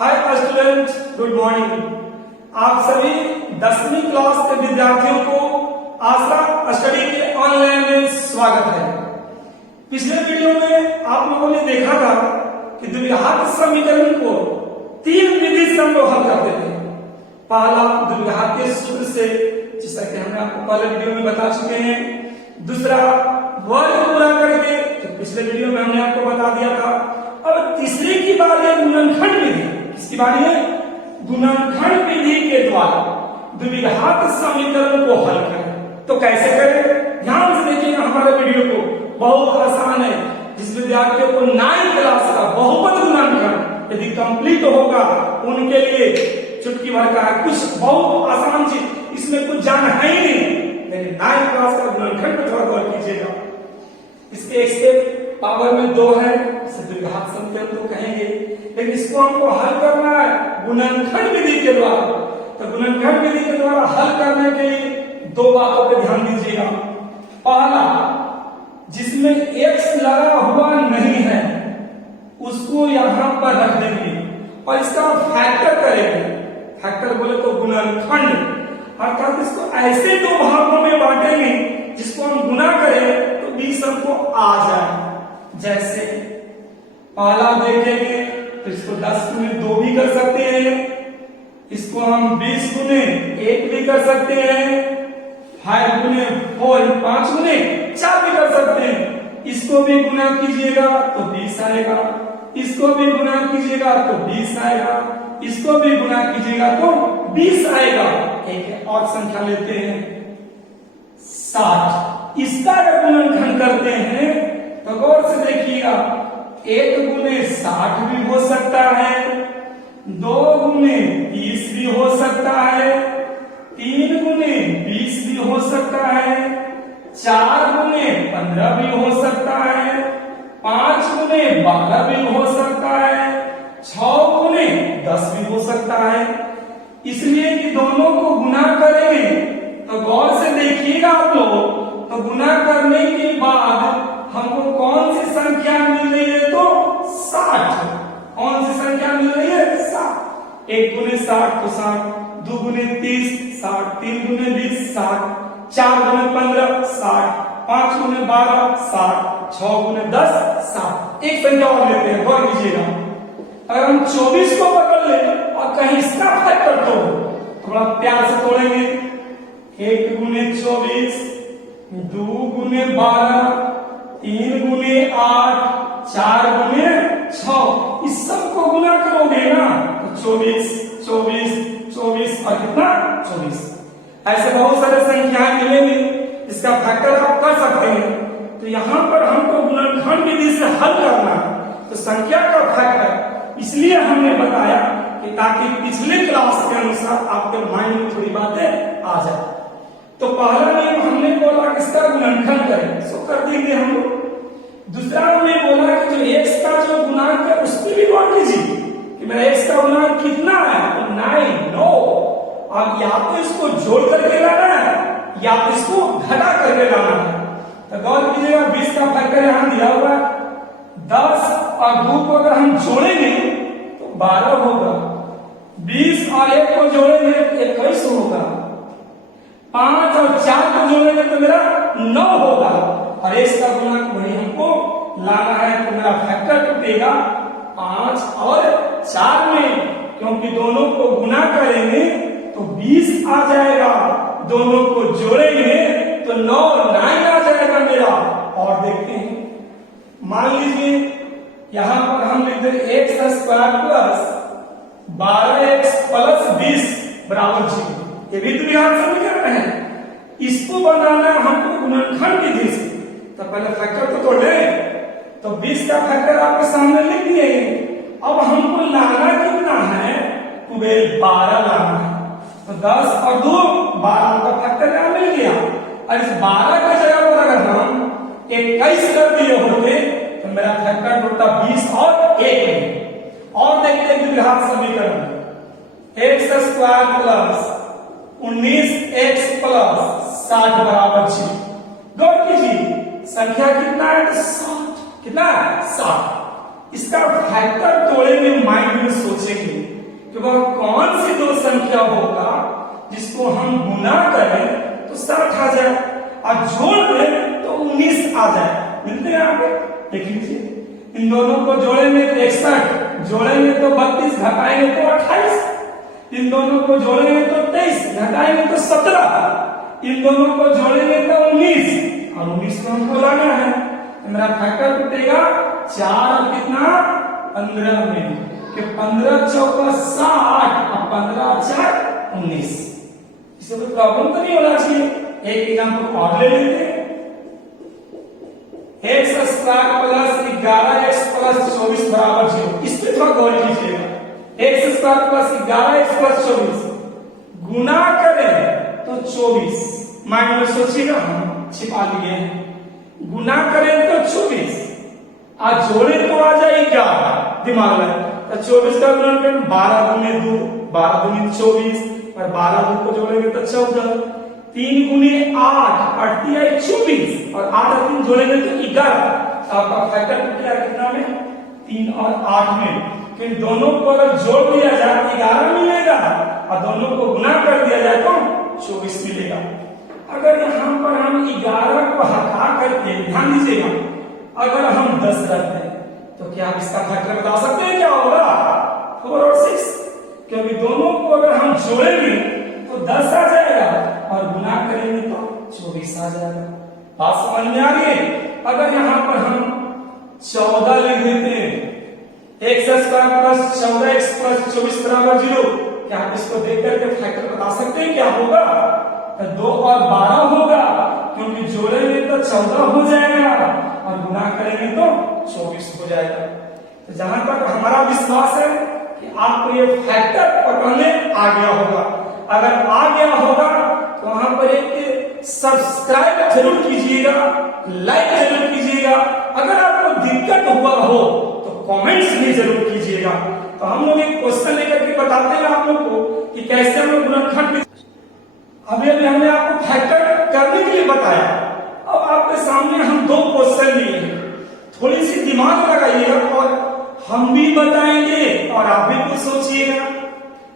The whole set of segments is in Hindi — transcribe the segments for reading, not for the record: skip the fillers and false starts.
Hi student, good morning. आप सभी 10वीं क्लास के विद्यार्थियों को आसरा स्टडी के ऑनलाइन में स्वागत है। पिछले वीडियो में आप लोगों ने देखा था कि द्विघात समीकरण को 3 विधि से हम लोग हल करते थे। पहला द्विघातीय सूत्र से, जैसा कि हमने आपको पहले वीडियो में बता चुके हैं। दूसरा वर्ग पूरा करके, तो पिछले वीडियो में हमने आपको बता दिया था। और तीसरी की बात है गुणनखंड विधि। किसकी बात है? गुणनखंड विधि के द्वारा द्विघात समीकरण को हल करें। तो कैसे करें? ध्यान से देखिएगा हमारे वीडियो को, बहुत आसान है। जिस विद्यार्थियों को 9th क्लास का बहुपद गुणनखंड यदि कंप्लीट होगा उनके लिए चुटकी भर का है, कुछ बहुत आसान चीज, इसमें कुछ जान है ही नहीं। लेकिन 9th क्लास का गुणनखंड पर थोड़ा गौर कीजिएगा। इसके एक स्टेप पावर में 2 है, इसे द्विघात समीकरण तो कहेंगे, लेकिन इसको हमको हल करना है गुणनखंड विधि के द्वारा। तो गुणनखंड विधि के द्वारा हल करने के लिए 2 बातों पे ध्यान दीजिएगा। पहला, जिसमें x लगा हुआ नहीं है उसको यहां पर रख देंगे और इसका फैक्टर करेंगे। फैक्टर बोले तो गुणनखंड, अर्थात इसको ऐसे 2 भागों में बांटेंगे जिसको हम गुना करें तो 20 हमको आ जाए। जैसे पहला देखेंगे तो इसको 10 गुने 2 भी कर सकते हैं, इसको हम 20 गुने 1 भी कर सकते हैं, 5 गुने 4 5 गुने 4 भी कर सकते हैं। इसको भी गुना कीजिएगा तो 20 आएगा, इसको भी गुना कीजिएगा तो 20 आएगा, इसको भी गुना कीजिएगा तो 20 आएगा। एक और संख्या लेते हैं 60। इसका अगर गुणनखंड करते हैं तो गौर से देखिएगा, 1 गुने 60 भी हो सकता है, 2 गुने 30 भी हो सकता है, 3 गुने 20 भी हो सकता है, 4 गुने 15 भी हो सकता है, 5 गुने 12 भी हो सकता है, 6 गुने 10 भी हो सकता है। इसलिए कि दोनों को गुना करेंगे तो गौर से देखिएगा आप लोग, तो गुना करने के बाद हमको कौन सी संख्या मिल रही है? तो 60। कौन सी संख्या मिल रही है? 60। 1 गुने 60 तो 60, 2 गुने 30 60, 3 गुने 20 60, 4 गुने 15 60, 5 गुने 12 60, 6 गुने 10 60। एक संख्या और लेते हैं, गौर कीजिएगा। अगर हम 24 को पकड़ ले और कहीं इसका फैक्टर तो थोड़ा प्यार से तोड़ेंगे। 1 गुने 24, 2 गुने 12, 3 गुने 8, 4 गुने 6, इस सब को गुना करोगे ना तो 24 24 24 और कितना 24। ऐसे बहुत सारे संख्याएं मिलेंगी, इसका फैक्टर आप कर सकते हैं। तो यहां पर हमको गुणनखंड विधि से हल करना है। तो संख्या का फैक्टर इसलिए हमने बताया कि ताकि पिछले क्लास के अनुसार आपके माइंड में थोड़ी बातें आ जाए। तो पहला नियम हमने बोला किसका गुणनखंड करें, सो कर देंगे हम लोग। दूसरा हमने बोला कि जो x का जो गुणांक है उसकी भी गौर कीजिए कि मेरा x का गुणांक कितना है, तो 9। अब या तो इसको जोड़ करके लाना है या तो इसको घटा करके लाना है। तो गौर कीजिएगा, 20 का फैक्टर यहां दिया हुआ है, 10 और 2 को अगर हम जोड़ेंगे तो 12 होगा, 20 और 1 को जोड़ेंगे तो 21 होगा, 5 और 4 को जोड़ेंगे तो मेरा 9 होगा। और इसका गुणांक वही हमको लाना है, तो मेरा फैक्टर टूटेगा 5 और 4 में, क्योंकि दोनों को गुना करेंगे तो 20 आ जाएगा, दोनों को जोड़ेंगे तो 9 आ जाएगा मेरा। और देखते हैं, मान लीजिए यहां पर हम लिखते हैं x² प्लस 12x प्लस 20 बराबर 0। ये भी द्विघात समीकरण है, इसको बनाना हमको गुणनखंड विधि से। तो पहले फैक्टर तो तोड़े, तो 20 का फैक्टर आपके सामने लिख दिए। अब हमको लाना कितना है? 12 लाना है। तो 10 और 2 12 का फैक्टर यहां मिल गया। और इस 12 की जगह पर अगर हम 21 कर दिए होते तो मेरा फैक्टर टूटा 20 और 1। और देखते हैं द्विघात समीकरण, x² प्लस 19x प्लस 60 बराबर 0। गौर कीजिए, संख्या कितना है? 60। कितना है? 60। इसका फैक्टर तोड़ेंगे, माइंड में सोचेंगे संख्या होगा जिसको हम गुना करें तो 60 आ जाए और जोड़ दें तो 19 आ जाए। मिलते हैं आपको, देख लीजिए। इन दोनों को जोड़ेंगे तो 61, जोड़ेंगे तो 32, घटाएंगे तो 28। इन दोनों को जोड़ेंगे तो 23, घटाएंगे तो 17। इन दोनों को जोड़ेंगे तो 19 और 19 को हमको लाना है। तो मेरा फैक्टर टूटेगा 4 और कितना 15 में, कि 15 चौका 60 और 15 4 19। इससे कोई प्रॉब्लम तो नहीं होना चाहिए। एक एग्जाम्पल और ले लेते हैं। x square plus 11x plus 24 बराबर 0। इस पे थोड़ा गौर कीजिएगा। x square plus 11x plus 24 गुना करें तो 24, माइंड में सोचिएगा, हम छिपा लिए हैं। गुना करें तो 24 और जोड़े तो आ जाए 11, दिमाग में। तो 24 का गुणन करें 12 गुने 2, 12 गुने 24 और 12 2 को जोड़ेंगे तो 14। 3 गुने 8, 8 24 और 8 और 3 जोड़ेंगे तो 11। आपका फैक्टर टूटेगा कितना में, 3 और 8 में। फिर दोनों को अगर जोड़ दिया जाए तो 11 मिलेगा और दोनों को गुना कर दिया जाए तो 24 मिलेगा। अगर यहाँ पर हम 11 को हटा करके, ध्यान दीजिएगा, अगर हम 10 रखते हैं तो क्या आप इसका फैक्टर बता सकते हैं क्या होगा? 4 और 6, क्योंकि दोनों को अगर हम जोड़ेंगे तो 10 आ जाएगा और गुना करेंगे तो 24 आ जाएगा। बात समझ में आ गई? अगर यहाँ पर हम 14 लिख देते हैं, x square plus 14x plus 24 बराबर 0, क्या आप इसको देख करके फैक्टर बता सकते हैं क्या होगा? तो 2 और 12 होगा, क्योंकि जोड़ेंगे तो 14 हो जाएगा और गुना करेंगे तो 24 हो जाएगा। तो जहां तक हमारा विश्वास है कि आपको ये फैक्टर पकड़ने आ गया होगा। अगर आ गया होगा तो वहां पर एक सब्सक्राइब जरूर कीजिएगा, लाइक जरूर कीजिएगा। अगर आपको दिक्कत हुआ हो तो कमेंट्स भी जरूर कीजिएगा। तो हम लोग एक क्वेश्चन लेकर के बताते हैं आप लोग को कि कैसे हम लोग गुणनखंड, अभी हमने आपको फैक्टर करने के लिए बताया। अब आपके सामने हम 2 क्वेश्चन लिए हैं, थोड़ी सी दिमाग लगाइएगा और हम भी बताएंगे और आप भी कुछ सोचिएगा।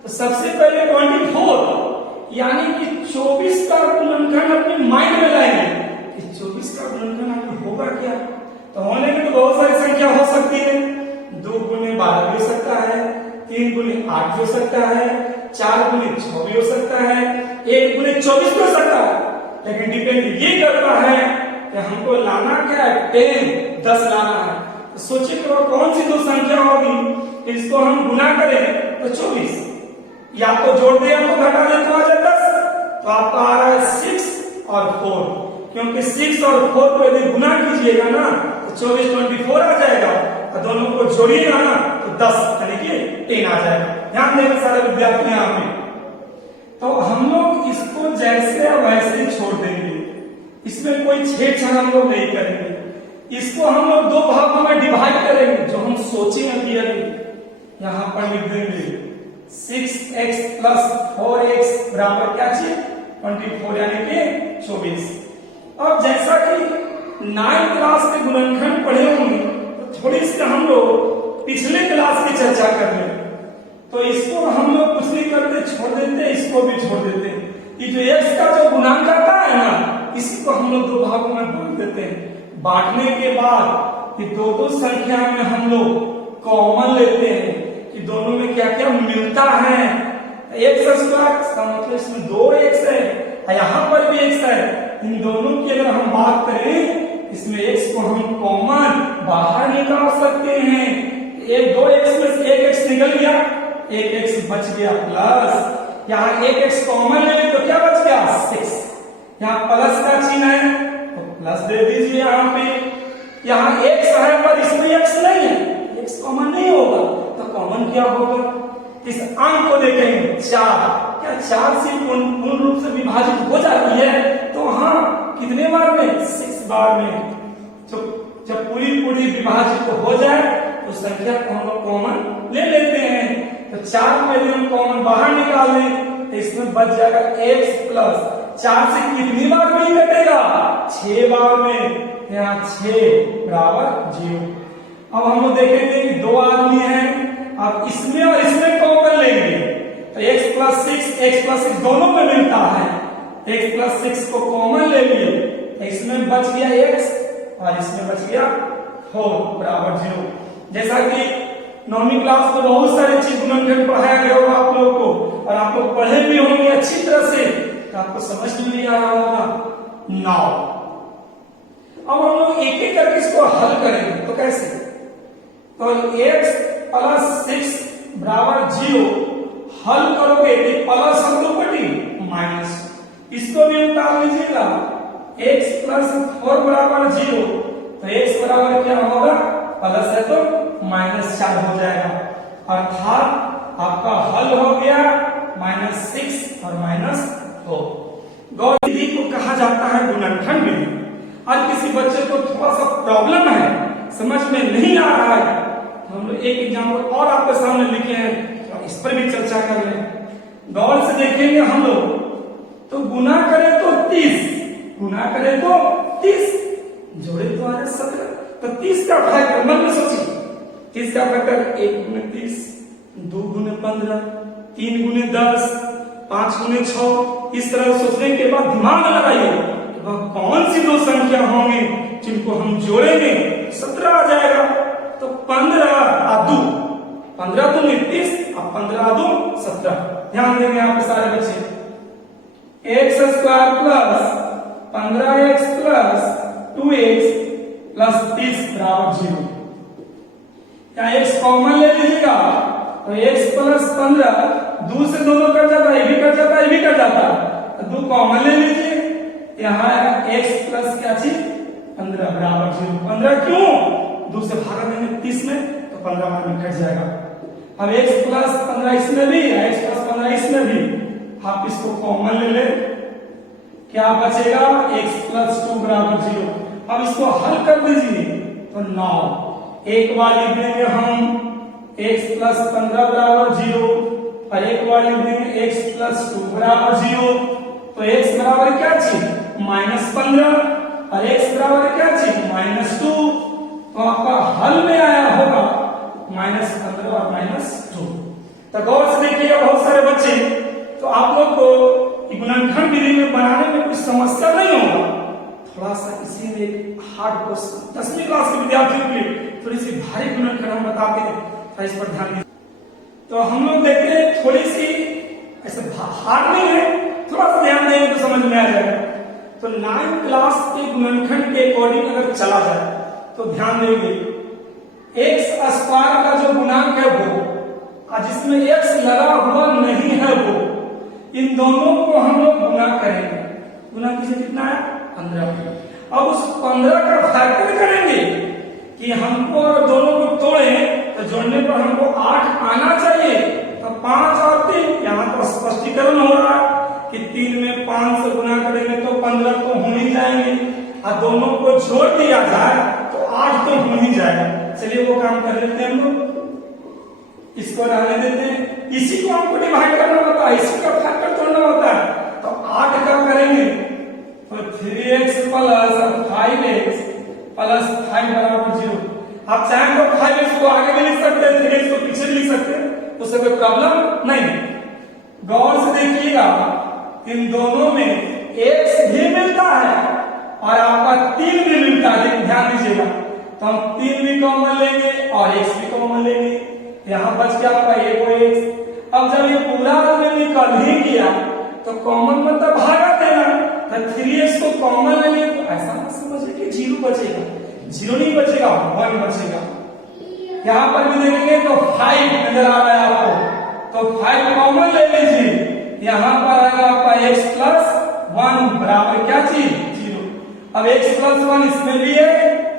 तो सबसे पहले 24 यानी कि 24 का गुणनखंड अपने माइंड में लाएंगे कि 24 का गुणनखंड होगा क्या। तो होने की तो बहुत सारी संख्या हो सकती है। 2 गुने 12 भी हो सकता है, 3 गुने 8 भी हो सकता है, 4 गुने 6 भी हो सकता है, 1 गुने 24 भी हो सकता है। लेकिन डिपेंड ये करता है कि हमको लाना क्या है, 10 लाना है। तो सोचिए कौन सी 2 संख्या होगी इसको हम गुना करें तो 24, या तो जोड़ दे या तो घटा दे तो आ जाए 10। तो आपका आ रहा है 6 और 4, क्योंकि 6 और 4 को यदि गुना कीजिएगा ना तो 24 24 आ जाएगा और दोनों को जोड़िएगा ना तो 10 यानी कि 10 आ जाएगा। ध्यान देना सारे विद्यार्थी यहाँ पे। तो हम लोग इसको जैसे वैसे ही छोड़ देंगे, इसमें कोई छेड़छाड़ हम लोग नहीं करेंगे। इसको हम लोग 2 भागों में डिवाइड करेंगे, जो हम सोचेंगे अभी यहाँ पर लिख देंगे 6x प्लस 4x बराबर क्या चाहिए 24 यानी कि 24। अब जैसा कि 9th क्लास के गुणनखंड पढ़े होंगे तो थोड़ी सी हम लोग पिछले क्लास की चर्चा कर लें। तो इसको हम लोग कुछ नहीं करते, छोड़ देते, इसको भी छोड़ देते। ये जो x का जो गुणांक आता है ना, इसी को हम लोग 2 भागों में बांट देते हैं। बांटने के बाद ये 2 संख्या में हम लोग कॉमन लेते हैं कि दोनों में क्या क्या मिलता है। x स्क्वायर का मतलब इसमें 2x है, यहाँ पर भी x है। इन दोनों की अगर हम बात करें, इसमें x को हम कॉमन बाहर निकाल सकते हैं। 2x में से 1x निकल गया, 1x बच गया प्लस, यहाँ 1x कॉमन ले तो क्या बच गया 6। यहाँ प्लस का चिन्ह है तो प्लस दे दीजिए यहाँ पे। यहाँ x है पर इसमें x नहीं है, x कॉमन नहीं होगा तो कॉमन क्या होगा, इस अंक को देखेंगे 4। क्या 4 से पूर्ण रूप से विभाजित हो जाती है? तो हाँ, कितने बार में 6 बार में। जब पूरी विभाजित हो जाए तो संख्या को हम लोग कॉमन ले लेते हैं। तो 4 में यदि हम कॉमन बाहर निकाल लें तो इसमें बच जाएगा x प्लस 4 से कितनी बार में कटेगा 6 बार में, यहाँ 6 बराबर 0। अब हम लोग देखेंगे कि 2 आदमी हैं, अब इसमें और इसमें कॉमन लेंगे तो x x प्लस 6 दोनों में मिलता है, x प्लस 6 को कॉमन ले लिए, इसमें बच गया x और इसमें बच गया 4 बराबर 0। जैसा कि 9वीं क्लास में बहुत सारी चीज गुणनखंड पढ़ाया गया होगा आप लोगों को, और आप लोग पढ़े भी होंगे अच्छी तरह से, तो आपको समझ में नहीं आ रहा होगा। नाउ अब हम लोग एक एक करके इसको हल करेंगे, तो कैसे? तो x प्लस 6 बराबर 0 हल करोगे तो प्लस हम लोग बटी माइनस, इसको भी उतार लीजिएगा। x प्लस 4 बराबर 0, तो x बराबर क्या होगा? प्लस है तो माइनस 4 हो जाएगा, अर्थात आपका हल हो गया -6 और -4। गौर विधि को कहा जाता है गुणनखंड विधि। आज किसी बच्चे को थोड़ा सा प्रॉब्लम है, समझ में नहीं आ रहा है, तो हम लोग एक एग्जाम्पल और आपके सामने लिखे हैं, तो इस पर भी चर्चा कर लें। गौर से देखेंगे हम लोग, तो गुना करें तो 30, गुना करें तो 30, जोड़े तो आ रहे 17, तो 30 का फैक्टर मन में सोचिए, 30 का फैक्टर 1 गुने 30, 2 गुने 15, 3 गुने 10, 5 गुने 6, इस तरह सोचने के बाद दिमाग लगाइए वह कौन सी दो संख्या होंगे जिनको हम जोड़ेंगे 17 आ जाएगा। तो 15 2 30 और 15 2 17। ध्यान देंगे आप सारे बच्चे, x square plus 15x plus 2x plus 30 बराबर 0। क्या x कॉमन ले लीजिएगा, तो x प्लस 15 2 से दोनों कट जाता है, ये भी कट जाता है, ये भी कट जाता है, तो 2 कॉमन ले लीजिए, यहाँ x प्लस क्या चीज 15 बराबर 0। 15 क्यों? 2 से भागा देंगे 30 में, तो 15 में कट जाएगा। अब x प्लस 15 इसमें भी, x प्लस 15 इसमें भी, आप इसको कॉमन ले ले, क्या बचेगा? x प्लस 2 बराबर 0। अब इसको हल कर दीजिए, तो 9 एक वाली देंगे हम x प्लस 15 बराबर 0 और एक वाली देंगे x प्लस 2 बराबर 0। तो x बराबर क्या चीज -15 और x बराबर क्या चीज -2। तो आपका हल में आया होगा -15 और -2। तो गौर से देखिएगा बहुत सारे बच्चे, तो आप लोग को गुणनखंड विधि में बनाने में कोई समस्या नहीं होगा। थोड़ा सा इसीलिए हार्ड क्वेश्चन 10वीं क्लास के विद्यार्थियों के लिए थोड़ी सी भारी गुणनखंड हम बताते हैं, तो इस पर ध्यान दीजिए। तो हम लोग देखते हैं थोड़ी सी ऐसे हार्ड नहीं है, थोड़ा सा ध्यान देंगे तो समझ में आ जाएगा। तो 9th क्लास के गुणनखंड के अकॉर्डिंग अगर चला जाए तो ध्यान देंगे, x स्क्वायर का जो गुणांक है वो, और जिसमें x लगा हुआ नहीं है वो, इन दोनों को हम लोग गुना करेंगे। गुना कीजिए, कितना है 15। अब उस 15 का फैक्टर करेंगे कि हमको अगर दोनों को तोड़ें तो जोड़ने पर हमको 8 आना चाहिए। तो 5 और 3, यहाँ तो स्पष्टीकरण हो रहा है कि 3 में 5 से गुना करेंगे तो 15 तो हो ही जाएंगे, और दोनों को जोड़ दिया जाए तो 8 तो हो ही जाएगा। चलिए वो काम कर लेते हैं हम लोग, इसको रहने देते हैं, इसी को हमको डिवाइड करना होता है, इसी का फैक्टर तोड़ना होता है। तो 8 का करेंगे तो 3x प्लस 5x प्लस 5 बराबर 0। आप चाहें तो 5x को आगे भी लिख सकते हैं, 3x को पीछे भी लिख सकते हैं, उससे कोई प्रॉब्लम नहीं। गौर से देखिएगा, इन दोनों में x भी मिलता है और आपका 3 भी मिलता है, लेकिन ध्यान दीजिएगा, तो हम 3 भी कॉमन लेंगे और x भी कॉमन लेंगे, यहाँ बच गया आपका x। अब जब ये पूरा हमने निकल ही किया तो कॉमन मतलब भागा देना, तो 3x को कॉमन लेंगे, तो ऐसा मत समझिए कि 0 बचेगा, 0 नहीं बचेगा, 1 बचेगा। यहाँ पर भी देखेंगे तो 5 नजर आ रहा है आपको, तो 5 कॉमन ले लीजिए, यहाँ पर आएगा आपका x प्लस 1 बराबर क्या चीज 0। अब x प्लस 1 इसमें भी है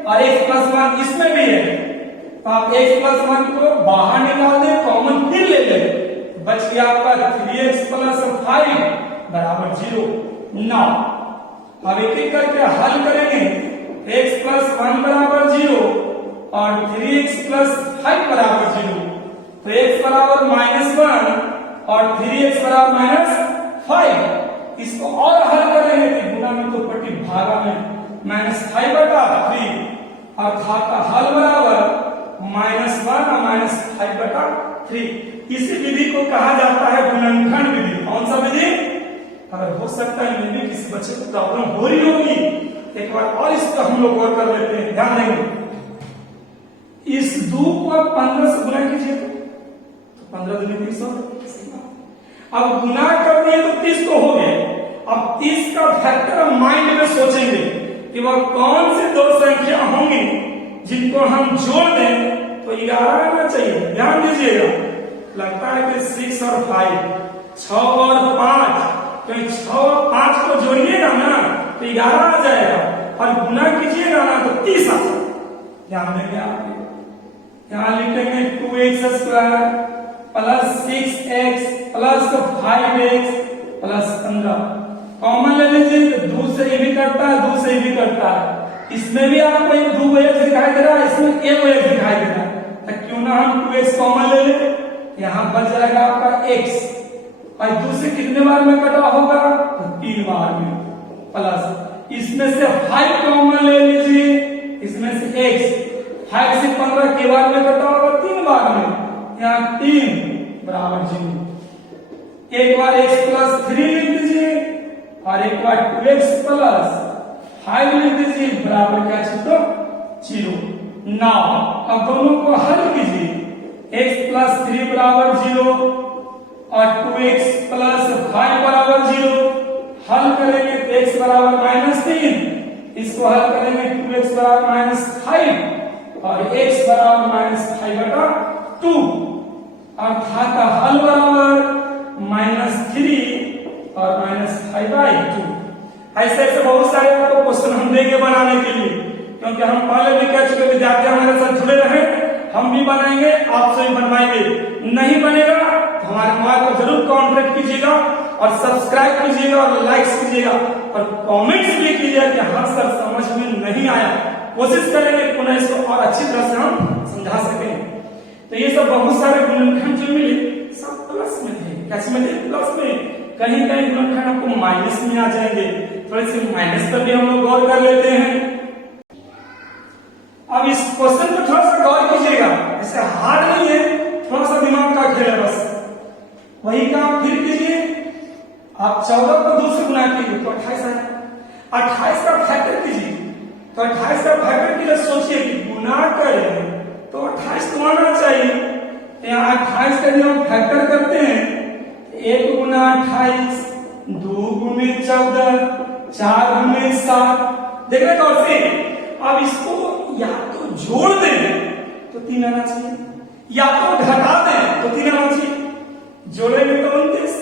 और x प्लस 1 इसमें भी है, तो आप x प्लस 1 को बाहर निकाल दें, कॉमन फिर ले लें, बच गया आपका 3x प्लस 5 बराबर 0। 9 अब एक एक करके हल करेंगे, x प्लस 1 बराबर 0 और 3x प्लस 5 बराबर 0, तो x बराबर -1 और 3x बराबर -5। इसको और हल करेंगे कि गुना में तो पट्टी भागा में -5/3, अर्थात का हल बराबर -1 और -5/3। इसी विधि को कहा जाता है गुणनखंड विधि। कौन सा विधि? अगर हो सकता है मे भी किसी बच्चे को प्रॉब्लम हो रही होगी, एक बार और इसको हम लोग गौर कर लेते हैं, ध्यान देंगे। इस 2 को आप 15 से गुना कीजिए तो 15 दूनी 30 हो। अब गुना कर दिए तो 30 तो हो गए। अब 30 का फैक्टर हम माइंड में सोचेंगे कि वह कौन से दो संख्या होंगी जिनको हम जोड़ दें तो 11 आना चाहिए। ध्यान दीजिएगा, लगता है कि 6 और 5, 6 और 5, तो 6 और 5 को जोड़िएगा ना तो 11 आ जाएगा, और गुना कीजिएगा ना तो 30 आ जाएगा। ध्यान देंगे आप, यहां लिखेंगे 2x² plus 6x plus 5x plus 15। Common ले लीजिए तो 2 से ये भी कटता है, 2 से ये भी कटता है। इसमें भी आपको एक 2 x दिखाई दे रहा है, इसमें 1 x दिखाई दे रहा है, तो क्यों ना हम 2x कॉमन ले लें। यहाँ बच जाएगा आपका x, और 2 से कितने बार में कटा होगा तो 3 बार में, प्लस इसमें से 5 कॉमन ले लीजिए, इसमें से x 5 से 15 के बार में कटा होगा 3 बार में, यहाँ 3 बराबर 0। एक बार x प्लस 3 लिख दीजिए और एक बार 2x प्लस 5 लिख दीजिए, बराबर क्या चित्रो 0। नाउ अब दोनों को हल कीजिए, x प्लस 3 बराबर 0 और 2x प्लस 5 बराबर 0। हल करेंगे तो x बराबर -3, इसको हल करेंगे 2x बराबर -5 और x बराबर -5/2, अर्थात हल बराबर -3 और -5/2। ऐसे ऐसे बहुत सारे आपको क्वेश्चन हम देंगे बनाने के लिए, क्योंकि हम पहले भी कह चुके विद्यार्थी हमारे साथ जुड़े रहे, हम भी बनाएंगे, आपसे भी बनवाएंगे। नहीं बनेगा तो हमारे मोबाइल को जरूर कांटेक्ट कीजिएगा और सब्सक्राइब कीजिएगा और लाइक्स कीजिएगा और कमेंट्स भी कीजिएगा कि हाँ सर समझ में नहीं आया। कोशिश करेंगे पुनः इसको और अच्छी तरह से हम समझा सकें। तो ये सब बहुत सारे गुणनखंड जो मिले सब प्लस में थे। कैसे में थे? प्लस में। कहीं कहीं गुणनखंड आपको माइनस में आ जाएंगे, थोड़े से माइनस पर भी हम लोग गौर कर लेते हैं। अब इस क्वेश्चन पर थोड़ा सा गौर कीजिएगा, ऐसे हार्ड नहीं है, थोड़ा सा दिमाग का खेल है बस। वही काम फिर कीजिए, आप 14 को 2 से गुना कीजिए तो 28 आएगा। 28 का फैक्टर कीजिए तो 28 का फैक्टर के लिए सोचिए कि गुना करें तो 28 तो आना चाहिए। यहाँ 28 का जब हम फैक्टर करते हैं, 1 गुना 28, 2 गुने 14, 4 गुने 7। देख रहे गौर से। अब इसको या तो जोड़ दें तो 3 आना चाहिए, या तो घटा दें तो 3 आना चाहिए। जोड़ेंगे तो 29,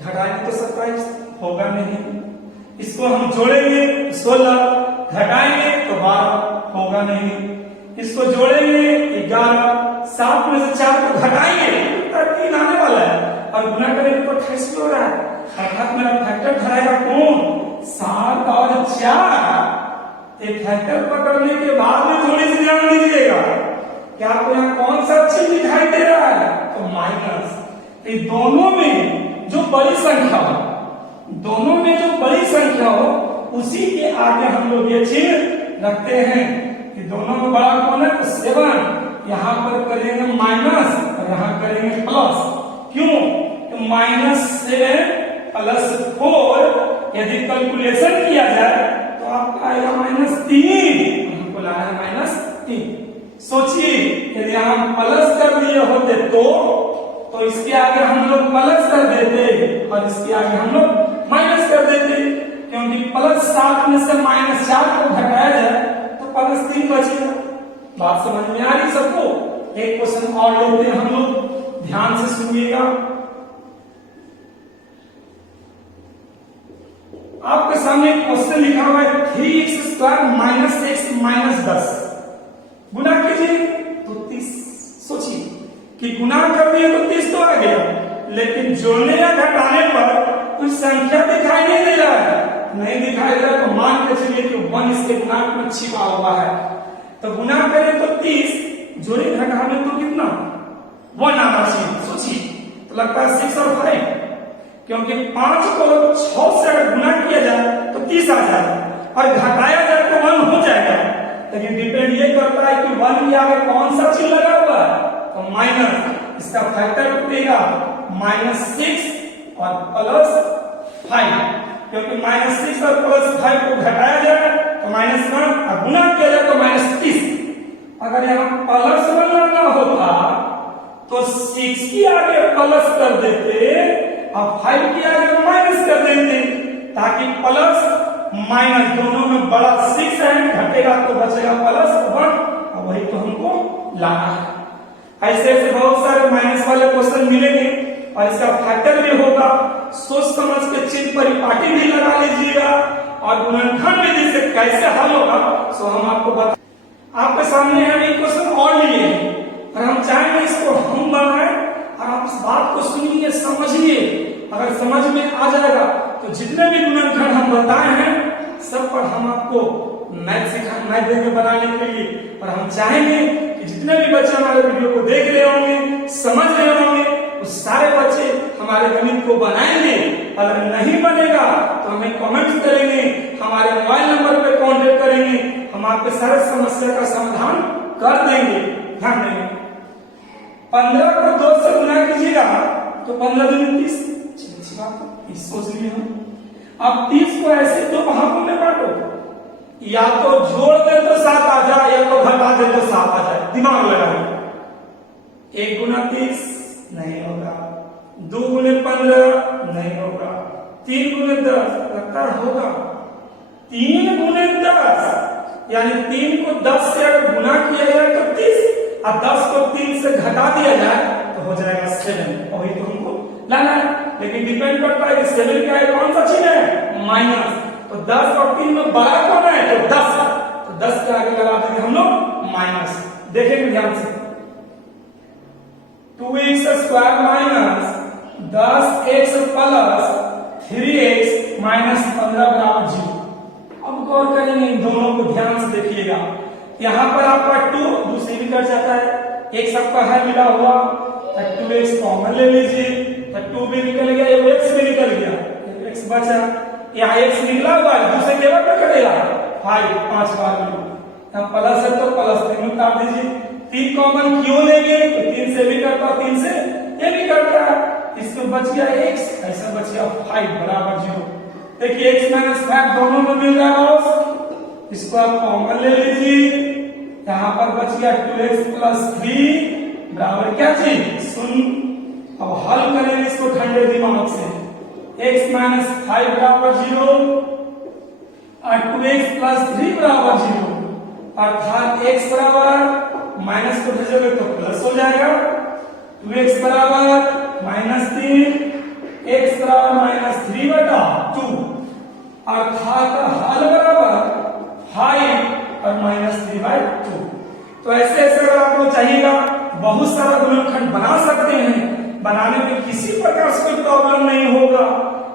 घटाएंगे तो 27, होगा नहीं। इसको हम जोड़ेंगे 16, घटाएंगे तो 12, होगा नहीं। इसको जोड़ेंगे 11, 7 में से 4 को घटाएंगे तो 3 आने वाला है, और गुना करेंगे तो 28 हो रहा है। अर्थात मेरा फैक्टर धराएगा कौन? 7 और 4। एक फैक्टर पकड़ने के बाद में थोड़ी सी ध्यान दीजिएगा कि आपको यहाँ कौन सा चिन्ह दिखाई दे रहा है तो माइनस। तो दोनों में जो बड़ी संख्या हो, दोनों में जो बड़ी संख्या हो उसी के आगे हम लोग ये चिन्ह रखते हैं कि दोनों में बड़ा कौन है तो 7। यहाँ पर करेंगे माइनस और यहाँ करेंगे प्लस। क्यों? तो -7 + 4 यदि कैलकुलेशन किया जाए तो आपका आएगा -3, हमको लाना है -3। सोचिए यदि हम प्लस कर दिए होते तो इसके आगे हम लोग प्लस कर देते और इसके आगे हम लोग माइनस कर देते, क्योंकि +7 में से -4 को घटाया जाए तो +3 बचेगा। बात समझ में आ रही सबको? एक क्वेश्चन और लेते हैं हम लोग, ध्यान से सुनिएगा। आपके सामने क्वेश्चन लिखा हुआ है 3x² - x - 10। गुना कीजिए तो 30। सोचिए कि गुना कर दिए तो 30 तो आ गया, लेकिन जोड़ने या घटाने पर कुछ संख्या दिखाई नहीं दे रहा है। नहीं दिखाई दे रहा तो मान के चलिए कि 1 इसके गुणांक में छिपा हुआ है। तो गुना करें तो 30, जोड़े घटाने तो कितना 1 आना चाहिए। सोचिए तो लगता है 6 और 5, क्योंकि 5 को 6 से अगर गुना किया जाए तो 30 आ जाएगा और घटाया जाए तो 1 हो जाएगा। लेकिन डिपेंड ये करता है कि 1 के आगे कौन सा चिन्ह लगा हुआ है, तो माइनस, इसका फैक्टर टूटेगा -6 और +5, क्योंकि -6 और +5 को घटाया जाए तो -1 और गुना किया जाए तो -30। अगर यहाँ प्लस बनाना होता तो 6 के आगे प्लस कर देते और 5 के आगे माइनस कर देते, ताकि प्लस माइनस दोनों में बड़ा 6 है, घटेगा तो बचेगा +1, और वही तो हमको लाना है। ऐसे ऐसे बहुत सारे माइनस वाले क्वेश्चन मिलेंगे और इसका फैक्टर भी होगा। सोच समझ के चिन्ह परिपाटी भी लगा लीजिएगा और गुणनखंड विधि से कैसे हल होगा सो हम आपको बता। आपके सामने हम एक क्वेश्चन और लिए और हम चाहेंगे इसको हम बनाएं और आप इस बात को सुनिए, समझिए। अगर समझ में आ जाएगा तो जितने भी गुणनखंड हम बताए हैं सब पर हम आपको मैथ देंगे बनाने के लिए। और हम चाहेंगे कि जितने भी बच्चे हमारे वीडियो को देख रहे होंगे, समझ रहे होंगे, वो सारे बच्चे हमारे गणित को बनाएंगे। अगर नहीं बनेगा तो हमें कमेंट करेंगे, हमारे मोबाइल नंबर पे कांटेक्ट करेंगे, हम आपके सारे समस्या का समाधान कर देंगे। ध्यान देंगे, 15 को 2 से गुना कीजिएगा तो 15 दूनी 30, अच्छी बात है, 30 सोच लिए हम। अब 30 को ऐसे 2 भागों में बांटो, या तो जोड़ दे तो 7 आ जाए या तो घटा दे तो 7 आ जाए, दिमाग लगाइए। 1 गुना 30 नहीं होगा, 2 गुने 15 नहीं होगा, 3 गुने 10 लगता होगा, 3 गुने 10 यानी 3 को 10 से अगर गुना किया जाए तो 30 और 10 को 3 से घटा दिया जाए तो हो जाएगा 7, और वही तो हमको लाना है। लेकिन डिपेंड करता है कि 7 का कौन सा चिन्ह है, माइनस, तो 10 और 3 में बड़ा कौन है, तो 10, तो 10 के आगे लगा देंगे हम लोग माइनस। देखेंगे ध्यान से, 2x² minus 10x plus 3x minus 15 बराबर 0। अब गौर करेंगे इन दोनों को, ध्यान से देखिएगा। यहाँ पर आपका 2 से भी कट जाता है, एक सबका है मिला हुआ, तो 2x कॉमन ले लीजिए, तो 2 भी निकल गया, x भी निकल गया, x बचा, यहाँ x निकला हुआ है, दूसरे के बाद कटेगा 5 बार में, प्लस है तो प्लस 3 काट दीजिए। 3 कॉमन क्यों लेंगे, तो 3 से भी कटता, 3 से ये भी कटता है, इसको बच गया x, ऐसा बच गया 5 बराबर 0। देखिए x माइनस 5 दोनों में मिल रहा है, इसको आप कॉमन ले लीजिए, यहाँ पर बच गया 2x प्लस 3 बराबर क्या चीज, 0। अब हल करेंगे इसको ठंडे दिमाग से, x माइनस 5 बराबर 0 और 2x प्लस 3 बराबर 0, अर्थात x बराबर माइनस को भेजोगे तो प्लस हो जाएगा, 2x बराबर -3, x बराबर -3/2, अर्थात हल बराबर 5 और -3/2। तो ऐसे ऐसे अगर आपको चाहिएगा बहुत सारा गुणनखंड बना सकते हैं, बनाने में किसी प्रकार से कोई प्रॉब्लम नहीं होगा।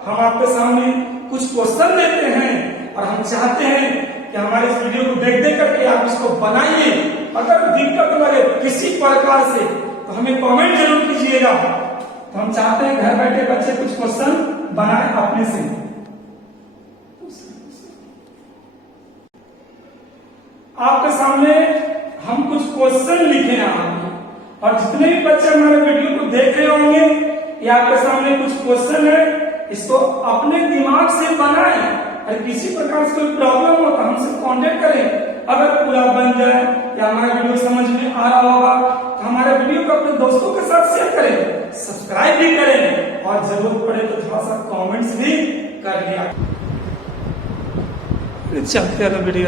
हम आपके सामने कुछ क्वेश्चन देते हैं और हम चाहते हैं कि हमारे इस वीडियो को देख करके आप इसको बनाइए। अगर दिक्कत लगे किसी प्रकार से तो हमें कमेंट जरूर कीजिएगा, तो हम चाहते हैं घर बैठे बच्चे कुछ क्वेश्चन बनाए अपने से। आपके सामने हम कुछ क्वेश्चन लिखे हैं और जितने भी बच्चे हमारे वीडियो को देख रहे होंगे, ये आपके सामने कुछ क्वेश्चन है, इसको अपने दिमाग से बनाएं। अगर किसी प्रकार से कोई प्रॉब्लम हो तो हमसे कांटेक्ट करें। अगर पूरा बन जाए या हमारा वीडियो समझ में आ रहा होगा तो हमारे वीडियो को अपने दोस्तों के साथ शेयर करें, सब्सक्राइब भी करें और जरूरत पड़े तो थोड़ा सा कमेंट्स भी कर लिया। चलते वीडियो